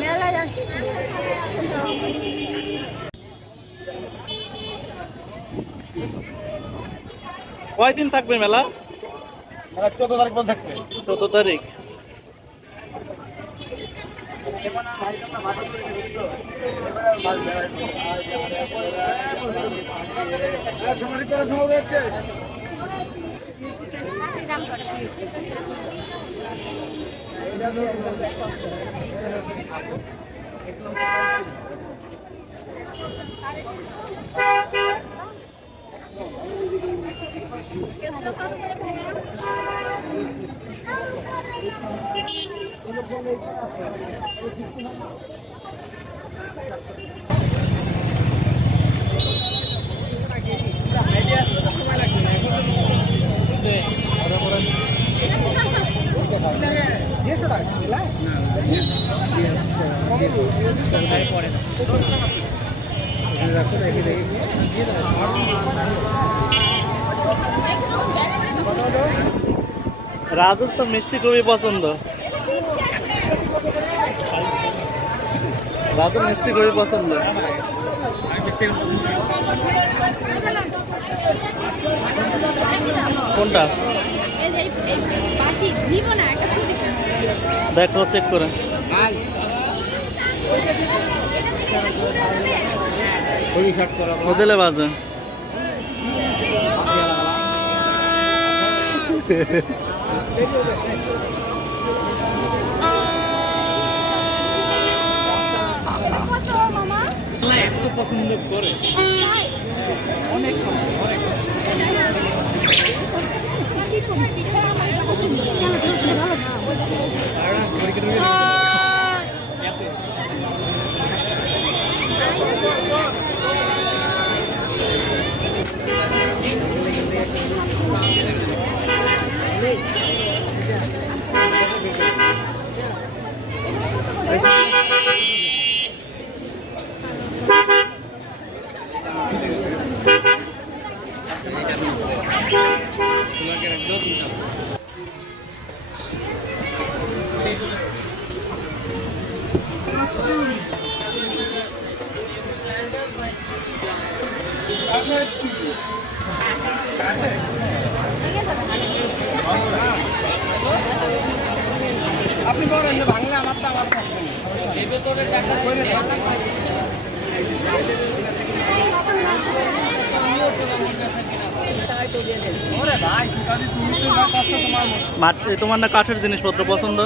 মেলা যাচ্ছি। কয়দিন থাকবে মেলা? 14 তারিখ পর্যন্ত থাকবে। 14 তারিখ। রাজুর তো মিষ্টি খুবই পছন্দ। রাজুর মিষ্টি খুবই পছন্দ। কোনটা দেখো, চেক করে দিলে বাজে। এত পছন্দ করে অনেক আপনি বলেন যে বাংলা আমার তো আমার তোমার না কাঠের জিনিসপত্র পছন্দ?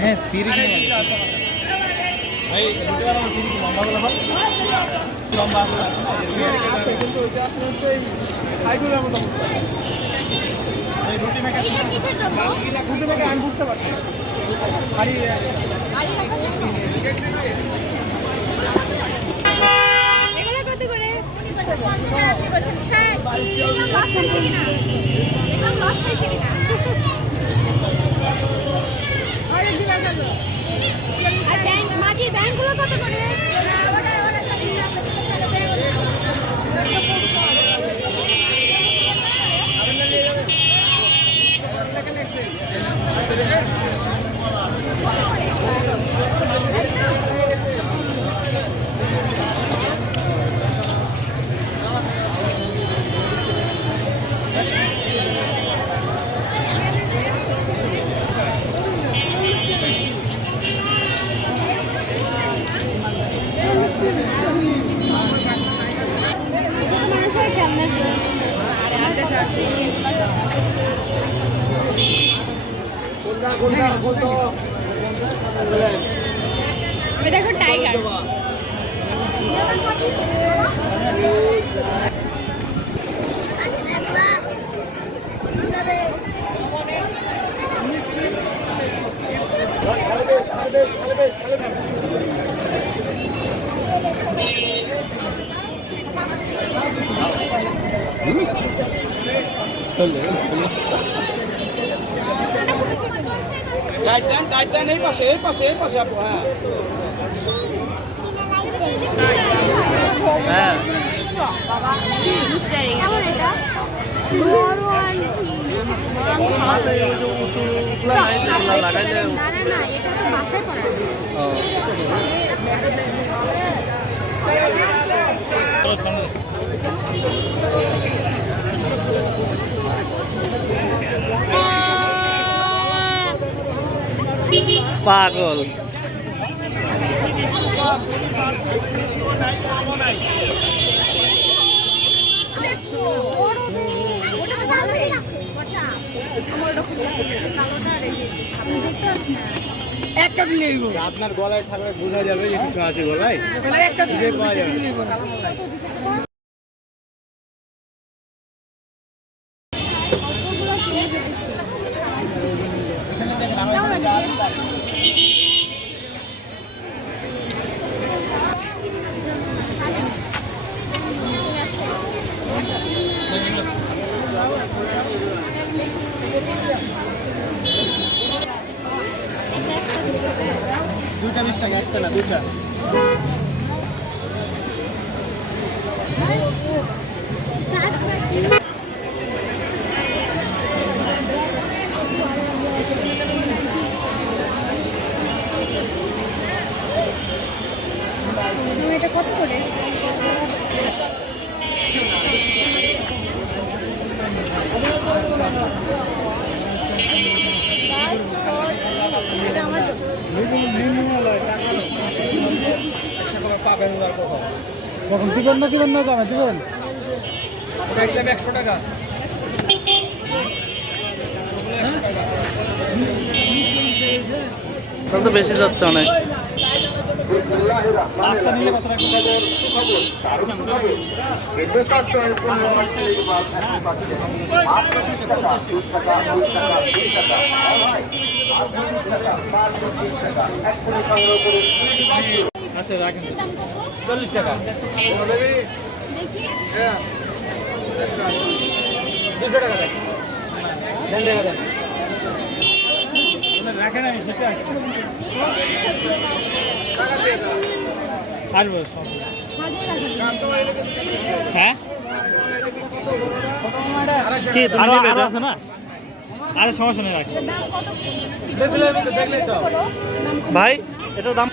হ্যাঁ, লম্বা আমি বুঝতে পারছি। ব্যাংকগুলো কত করে? দেখো টাইগার। টাইট দেন এই পাশে আপু। হ্যাঁ, কেমন এটা? মাথায় ওই যে উঁচু উঁচুলা নাই যেগুলা লাগাইলে না না না, এটা তো বাসায় পড়ার। ও, পাগল। দেখছো? ওটা তো কালোই। আমার ওরকম কালোটা আর এই যে সাদা দেখতে পাচ্ছি না। একটা দিলে হইব আপনার গলায় থাকলে বোঝা যাবে যে কিছু আছে গলায়। একটা দিলে পাওয়া যাবে। হইব না কতগুলো কিনে ফেলেছি। দুইটা 20 টাকা, একটা না দুইটা। এটা কত করে? এটা আমার জন্য। পাবেন না কখন কখন দিবেন না দিবেন না দামে দিবেন? ওটা একদম 100 টাকা তাহলে তো বেশি যাচ্ছে অনেক। পাঁচটা নিলে কত টাকা আচ্ছা রাখেন 40 টাকা দেখি। হ্যাঁ 200 টাকা দেন টাকা দেন রাখেন আমি সেটা আসবো হ্যাঁ কি তুমি নেবে এটা? আছে না আরে সমস্যা নেই রাখি দাম কত? দেখলে তো ভাই এটার দাম